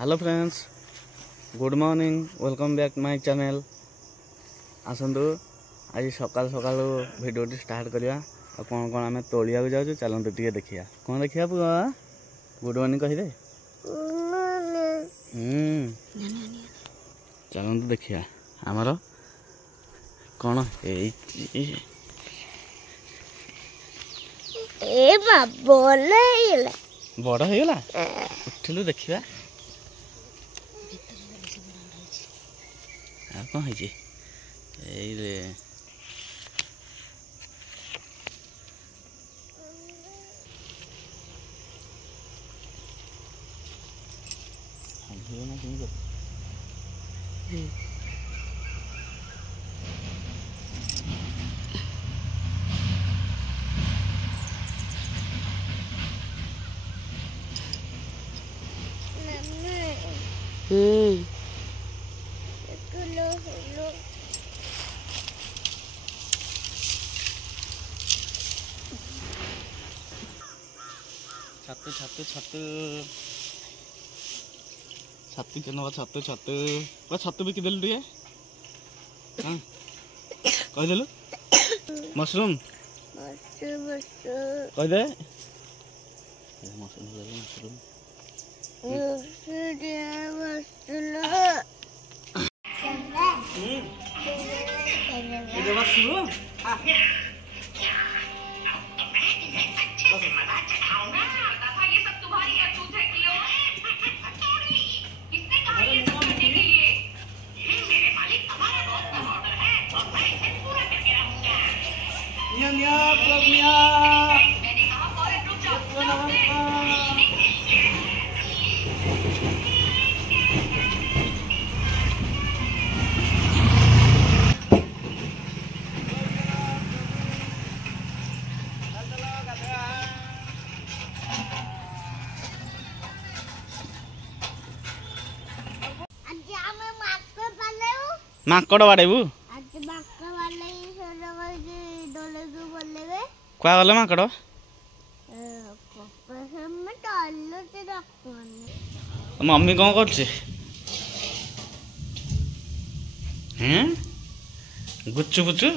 Hello friends, good morning, welcome back my channel. आसतु आज सकाल सकाल वीडियो स्टार्ट करिया। कौन कौन आम तोलिया जाऊँ चलते टे देखिया। कौन देखिया पुआ? गुड मॉर्निंग कही दे। चलते देखिया आमर कौन बड़ होगा उठिलु देखिया। कौन है छतु छतु छतु छतु के नवा छतु छतु छतु बिकी देलु टे। हाँ कहीदेलु मशरूम कहीदे। मशरूम माकड़ बाड़ेबू क्या गले माकड़ मम्मी कौन कर गुच्चू गुच्चू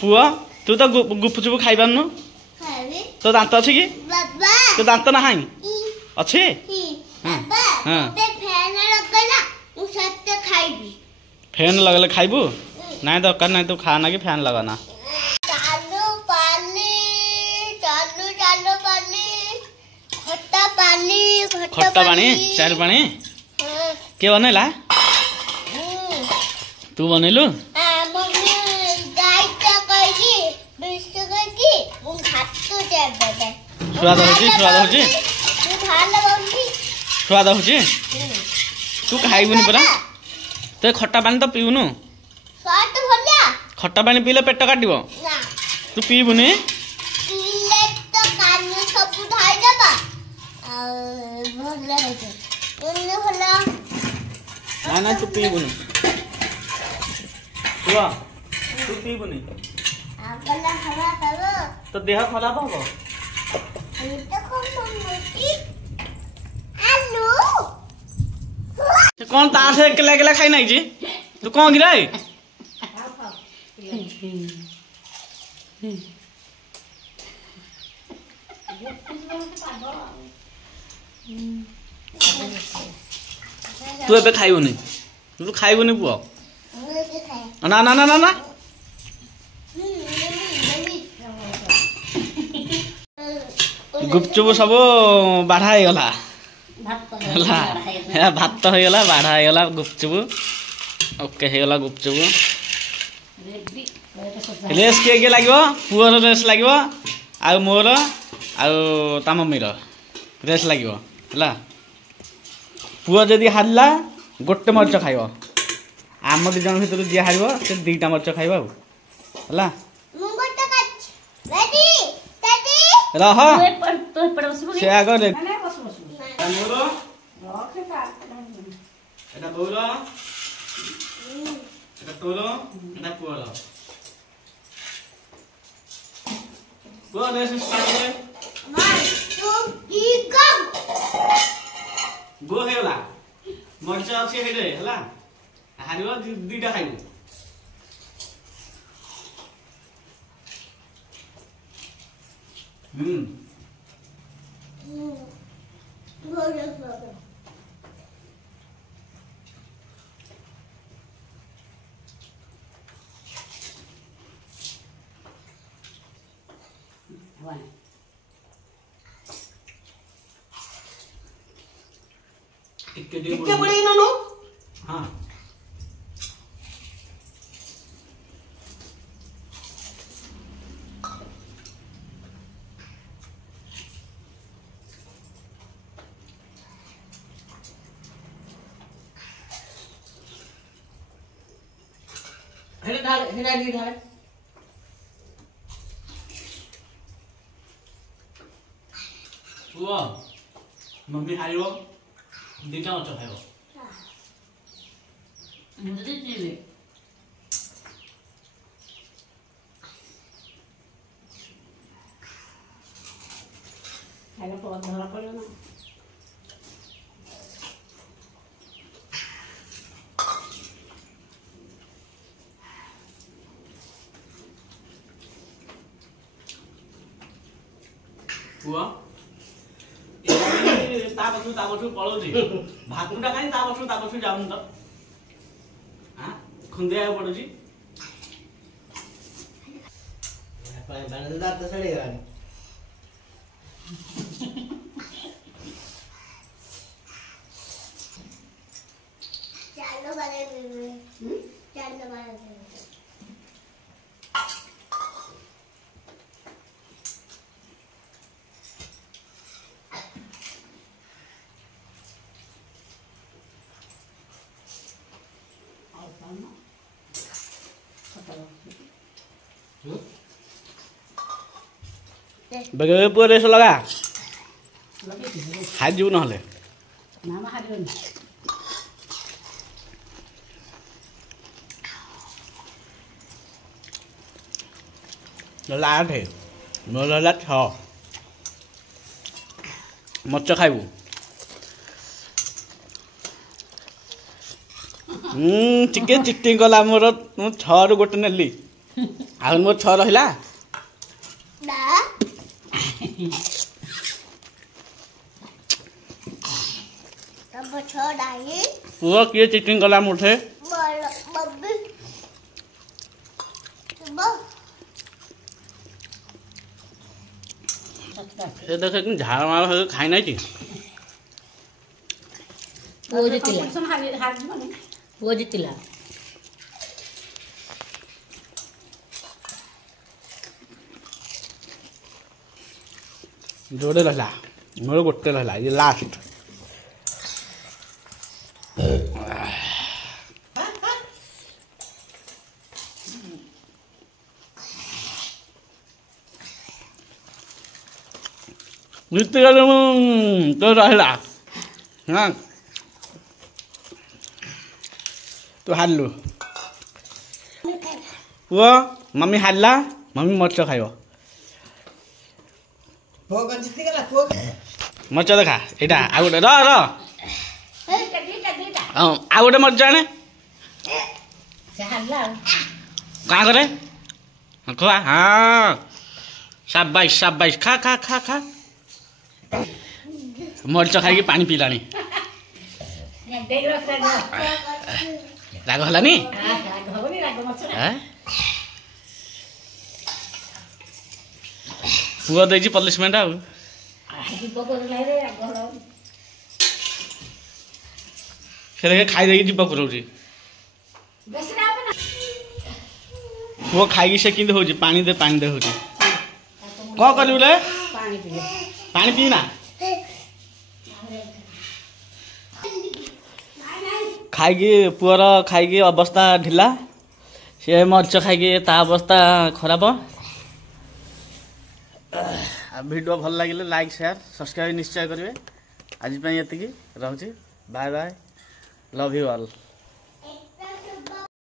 पुआ तू तो गुपचुप खाई पारनु। तो दांत अच्छी कि तो दांत ना अच्छी फैन लगले खाइबू ना दरकार ना तू खाना कि फैन लगाना। खट्टा पानी चार पानी के बनैला? तू बनैलु? स्वाद होची स्वाद होची तू खाइबुनी परा। तो खट्टा पानी तो पीउनु। खट्टा पानी पीले पेट काटिबो। तू पीबुनी? ना ना तू पीबुनी। तू पीबुनी तो देह खराब हम। कौन तार अकेला अकेला खाई ना जी? तू कौन गिरा तू ए खाइबुनी? तू खाइबुनी पुआ? ना ना ना ना ना गुपचुप सब बाढ़ा गला भात हो गला बाढ़ा गला गुपचुप ओके हो गला गुपचुप। रेस किए लगे पुअर रेस लगे आ मोर आ ता मम्मी रेस लगे है। पुआ जदि हारला गोटे मरीच खाइब। आम दी जन भर जी हार से दीटा मरीच खाइब है। रह से आग बोल तोर एटा पुअर पुअर रेस स्टार्ट करे 1 2 3 गो हेला मरचा अछि हेडे हला हारिबो दुईटा खाइबो टिक्के बड़े ना लो हां हेडे ढाल पुआ मम्मी हारिबो दुईटा मरचा खाइबो मुझे दे खाइला पर धरा पड़े ना पुआ ता पछु पळौछि भातुटा काई ता पछु जाउन त हां खुंदे आयो पडुछि बाण दात सडे गलानी चालो बारे चालो बारे बगे पुअर रेस लगा लगे हाइ जीव नहले ना मा हारिबन लला 8 मोर लला 6 मरचा खाइबू चिके चिटिंग गला मोर 6 रु गोटे नेली आ मोर 6 रहिला ना तब छोड़ाई पुआ किए चिटिंग गला मुठे बब्बी बब्बा ये देखे कि झाड़ मार हो खाई नहीं थी वो जितिला हार वो जितिला जोड़े रहला मोर गोटे रहला ये लास्ट जीत गल तो रहला हाँ तू हारलु पुआ मम्मी हारला मम्मी मरचा खाइबो भोग जिति गला भोग मरचा देखा एटा आ गोटे र ए कदी आ गोटे मरचा ने से हल्ला कहाँ करे खा हाँ शाबाश खा खा खा खा मरचा खाई पानी पीलानी राग हलानी पुआ देछि पनिशमेंट आ फेर खाई देछि जीव पुरौछि पुआ खाई से किंद होछि पानी दे होछि कौन करबू रे पानी पीना खाई पुअर खाई अवस्था ढिला सी मरच खाई ता अवस्था खराब वीडियो भल लगे लाइक शेयर सब्सक्राइब निश्चय करेंगे आज ये रोचे bye bye love you all.